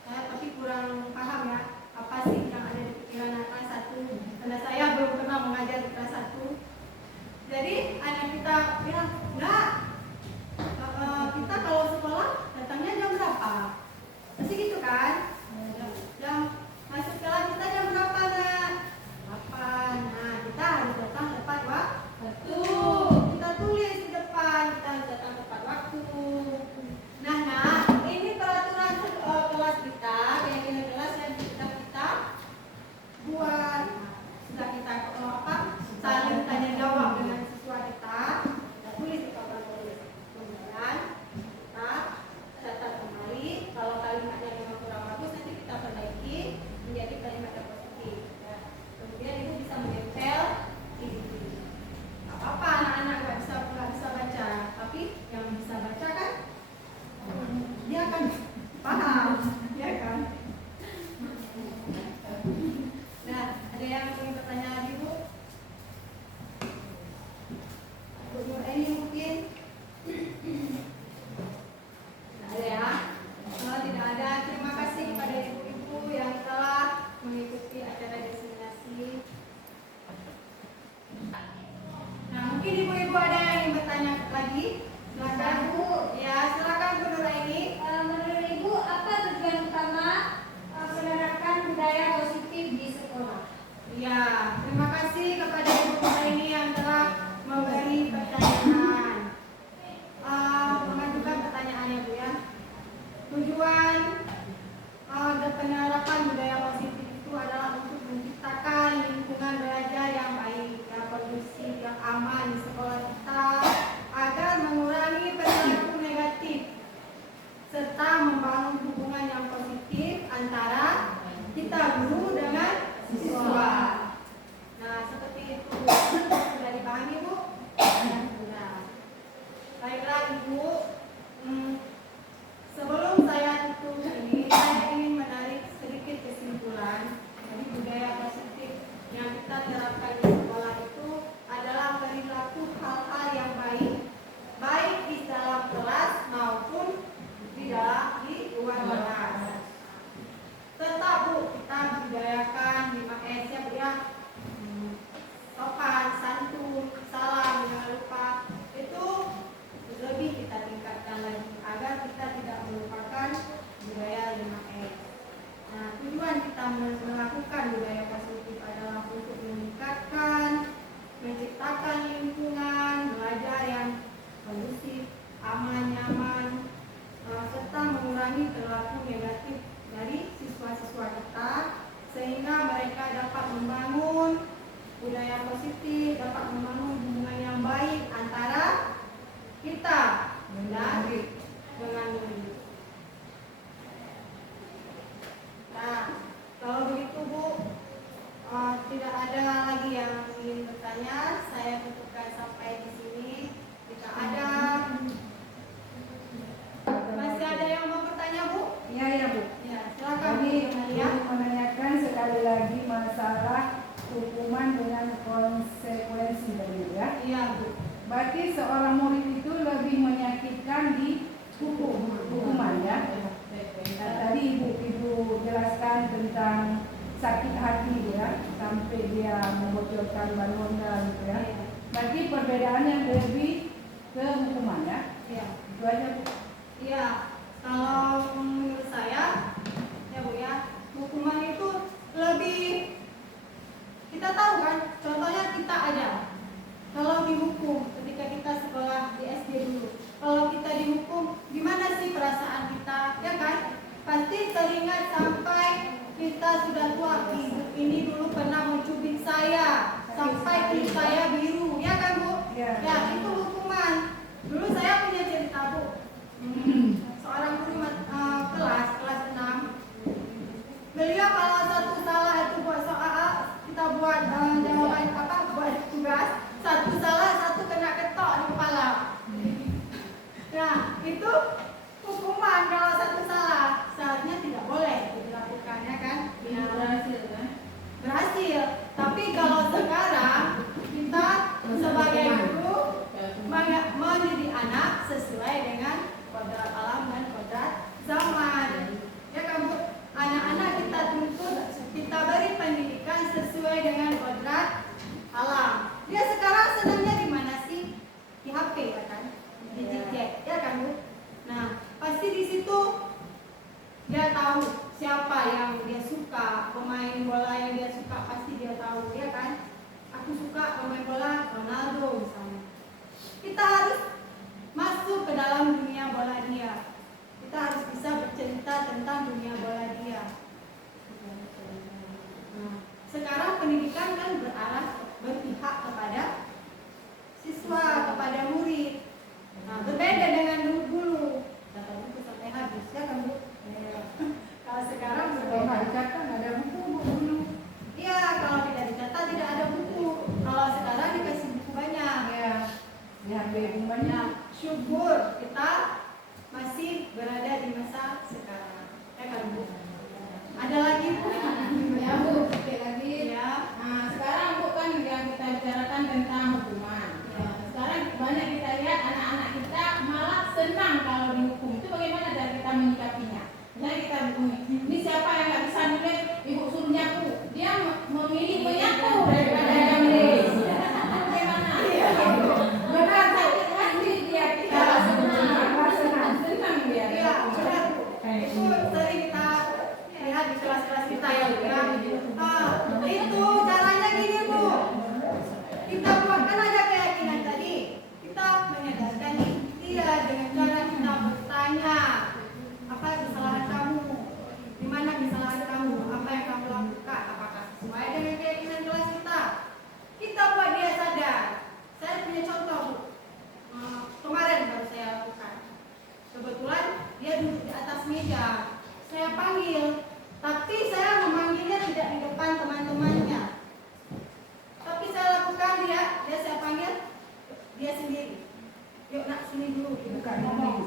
Saya tapi kurang paham ya, apa sih yang ada di pikiran anak kelas 1. Karena saya belum pernah mengajar di kelas 1. Jadi anak kita bilang, enggak, kita kalau sekolah datangnya jam berapa? Pasti gitu kan? Jam masuk sekolah kita jam berapa nak? 8. Nah, kita harus datang tepat waktu. Kita tulis di depan, kita harus datang tepat waktu. Nah, ini peraturan kelas kita, keyakinan kelas yang kita buat. Sudah kita saling tanya jawab dengan siswa kita tulis di papan tulis. Kemudian kita catat kembali. Kalau kalimatnya memang kurang bagus, nanti kita perbaiki menjadi kalimat yang positif. Ya. Kemudian itu bisa menempel di diri. Gak apa-apa anak-anak nggak bisa baca, tapi yang bisa baca kan dia akan paham, ya kan? Nah, ada yang ingin bertanya lagi Bu? Bu Nur Eni mungkin? Tidak ada ya? Kalau tidak ada, terima kasih kepada ibu-ibu yang telah mengikuti acara diseminasi. Nah, mungkin ibu-ibu ada yang ingin bertanya lagi? Silakan Bu. Ya, silakan Bu Nur Eni. Menurut Ibu, apa tujuan utama menerapkan budaya positif di sekolah? Ya, terima kasih kepada Ibu Nur Eni yang telah memberi pertanyaan. Mengajukan pertanyaannya Bu ya. Tujuan dan penerapan budaya positif itu adalah untuk menciptakan lingkungan belajar yang baik, yang kondusif, yang aman di sekolah kita agar mengurangi perilaku negatif serta membangun hubungan yang positif antara kita guru dengan siswa. Nah, seperti itu sudah dipahami Bu? Nah, baiklah Ibu. Sebelum saya tutup ini, saya ingin menarik sedikit kesimpulan. Jadi budaya positif yang kita terapkan di sekolah itu adalah perilaku hal-hal yang baik di dalam kelas maupun di luar kelas. Tetap Bu, kita budayakan 5S ya Bu ya. Sopan, santun, salam, jangan lupa. Itu lebih kita tingkatkan lagi agar kita tidak melupakan budaya 5S. Nah, tujuan kita melakukan budaya positif adalah untuk meningkatkan, menciptakan lingkungan belajar yang kondusif, aman, nyaman, serta mengurangi perilaku negatif dari siswa-siswa kita sehingga mereka dapat membangun budaya positif, dapat membangun hubungan yang baik antara kita dan dengan murid. Nah, kalau begitu Bu, tidak ada lagi yang ingin bertanya. Saya cukupkan sampai di sini. Jika ada, masih ada yang mau bertanya Bu? Ya Bu. Ya, silakan Bu. Kami Ya. ingin menanyakan sekali lagi masalah hukuman dengan konsekuensi tadi ya. Iya Bu. Berarti seorang murid itu lebih menyakitkan di hukuman ya. Nah, tadi ibu jelaskan tentang sakit hati ya, sampai dia membocorkan bangunan gitu ya. Berarti perbedaannya lebih ke hukuman ya. Iya. Itu aja Bu. Iya. Kalau menurut saya sudah tua, ibu ini dulu pernah mencubit saya sampai kulit saya biru, ya kan Bu? Ya. Ya, itu hukuman. Dulu saya punya cerita Bu. Seorang guru kelas 6. Beliau kalau satu salah itu buat soal, kita buat jawaban buat tugas, satu salah satu kena ketok di kepala. Nah, itu hukuman kalau satu salah. Seharusnya tidak boleh dilakukan, ya kan? Ini berhasil kan? Berhasil. Tapi kalau sekarang kita sebagai guru mendidik anak sesuai dengan kodrat alam dan kodrat zaman. Ya kan Bu? Anak-anak kita tuntut, kita beri pendidikan sesuai dengan kodrat alam. Dia sekarang senangnya di mana sih? Di HP, ya kan? Di gadget, ya kan Bu? Nah, pasti di situ dia tahu siapa yang dia suka, pemain bola yang dia suka pasti dia tahu, ya kan? Aku suka pemain bola Ronaldo misalnya. Kita harus masuk ke dalam dunia bola dia. Kita harus bisa bercerita tentang dunia bola dia. Nah, sekarang pendidikan kan berpihak kepada siswa, kepada murid. Nah, berbeda dengan dulu. Data buku sampai habis, ya kan Bu? Kalau sekarang Kalau nggak dicatat nggak ada buku dulu. iya, kalau tidak dicatat tidak ada buku. Kalau sekarang dikasih buku banyak. Ya, di HP banyak. Syukur kita masih berada di masa sekarang. Ya kan Bu? Ada lagi Bu? Ya Bu, sedikit lagi. Ya. Nah, sekarang Bu kan yang kita bicarakan tentang hukuman. Ya, sekarang banyak kita lihat anak-anak kita malah senang kalau dihukum. Itu bagaimana cara kita menyikapinya? Misalnya kita ini siapa yang nggak bisa nulis, ibu suruh nyapu. Dia memilih menyapu daripada dia menulis. Bagaimana? Benar, sakit hati dia kita senang dia. Iya, benar Bu. Itu sering kita lihat di kelas-kelas kita ya Bu. Itu caranya gini Bu. Kita buatkan aja keyakinan tadi. Kita menyadarkan dia dengan cara kita bertanya, apa kesalahan kamu? Di mana kesalahan kamu? Apa yang kamu lakukan? Apakah sesuai dengan keyakinan kelas kita? Kita buat dia sadar. Saya punya contoh Bu. Kemarin baru saya lakukan. Kebetulan dia duduk di atas meja. Saya panggil, tapi saya memanggilnya tidak di depan teman-temannya. Tapi saya lakukan dia saya panggil dia sendiri. Yuk nak sini dulu, bukan ngomong.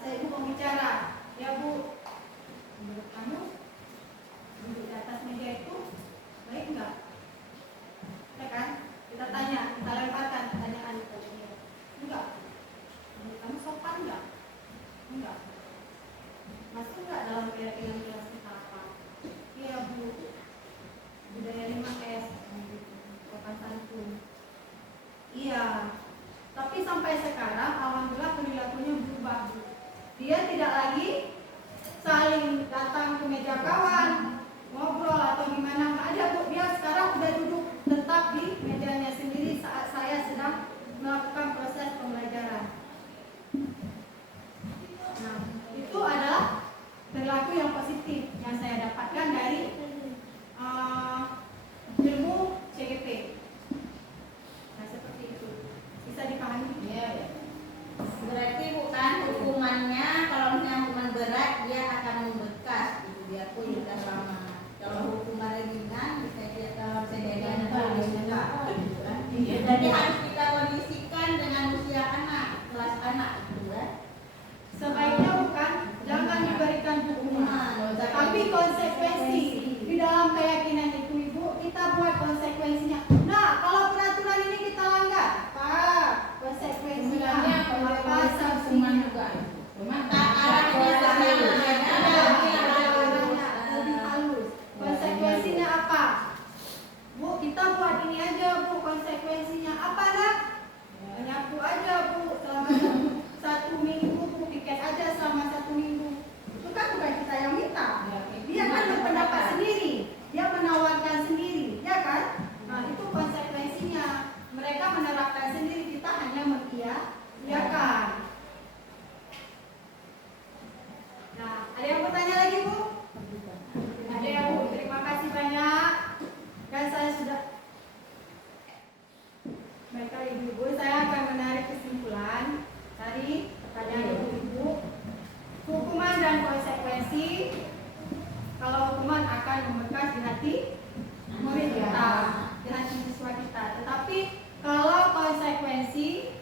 Saya ibu mau bicara. Ya Bu, menurut kamu duduk di atas meja itu baik enggak? Ya kan? Kita tanya, kita lemparkan pertanyaan ke dia. Enggak. Menurut kamu sopan enggak? Enggak. Masuk enggak dalam keyakinan kelas kita apa? Iya Bu. Budaya 5S, sopan santun. Iya. Tapi sampai sekarang alhamdulillah perilakunya berubah Bu. Dia tidak lagi saling datang ke meja kawan, ngobrol atau gimana, nggak ada Bu. Dia sekarang udah duduk tetap di mejanya sendiri saat saya sedang melakukan proses pembelajaran. Nah, itu adalah perilaku yang positif yang saya dapatkan dari ilmu CGP. Nah, seperti itu. Bisa dipahami? Iya, ya. Berarti bukan hukumannya, kalau misalnya hukuman berat dia akan membekas gitu, dia pun sudah lama. Kalau hukuman ringan bisa dia kalau sedang juga. Jadi harus kita kondisikan dengan usia anak, kelas anak gitu ya. Sebaiknya bukan jangan diberikan hukuman, tapi konsekuensi akan membekas di hati murid kita, di hati siswa kita. Tetapi kalau konsekuensi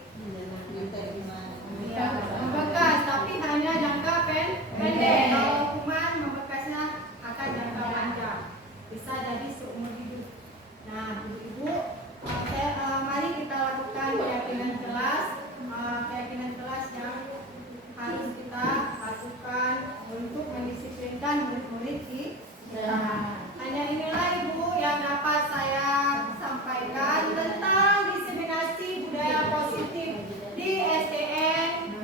ya, membekas, tapi hanya jangka pendek. Kalau hukuman membekasnya akan jangka panjang, bisa jadi seumur hidup. Nah, ibu-ibu, mari kita lakukan keyakinan kelas yang harus kita lakukan untuk mendisiplinkan murid-murid kita. Hanya inilah ibu yang dapat saya sampaikan tentang diseminasi budaya positif di SDN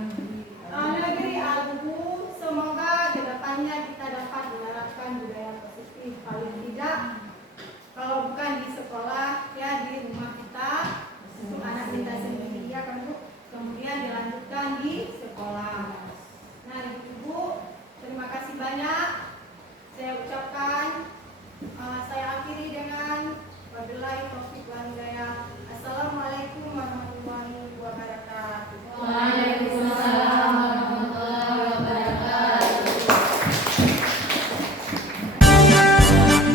Negeri Al-Bubu. Semoga kedepannya kita dapat menerapkan budaya positif, paling tidak kalau bukan di sekolah ya di rumah kita untuk anak kita sendiri ya kan Bu. Kemudian dilanjutkan di sekolah. Nah ibu, terima kasih banyak. Saya ucapkan, saya akhiri dengan wabillahi taufiq wal hidayah. Assalamualaikum warahmatullahi wabarakatuh. Waalaikumsalam warahmatullahi wabarakatuh.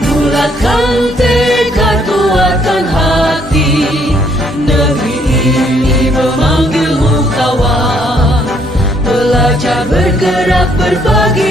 Bulatkan tekad, kuatkan hati, negeri ini memanggilmu kawan. Belajar bergerak berbagi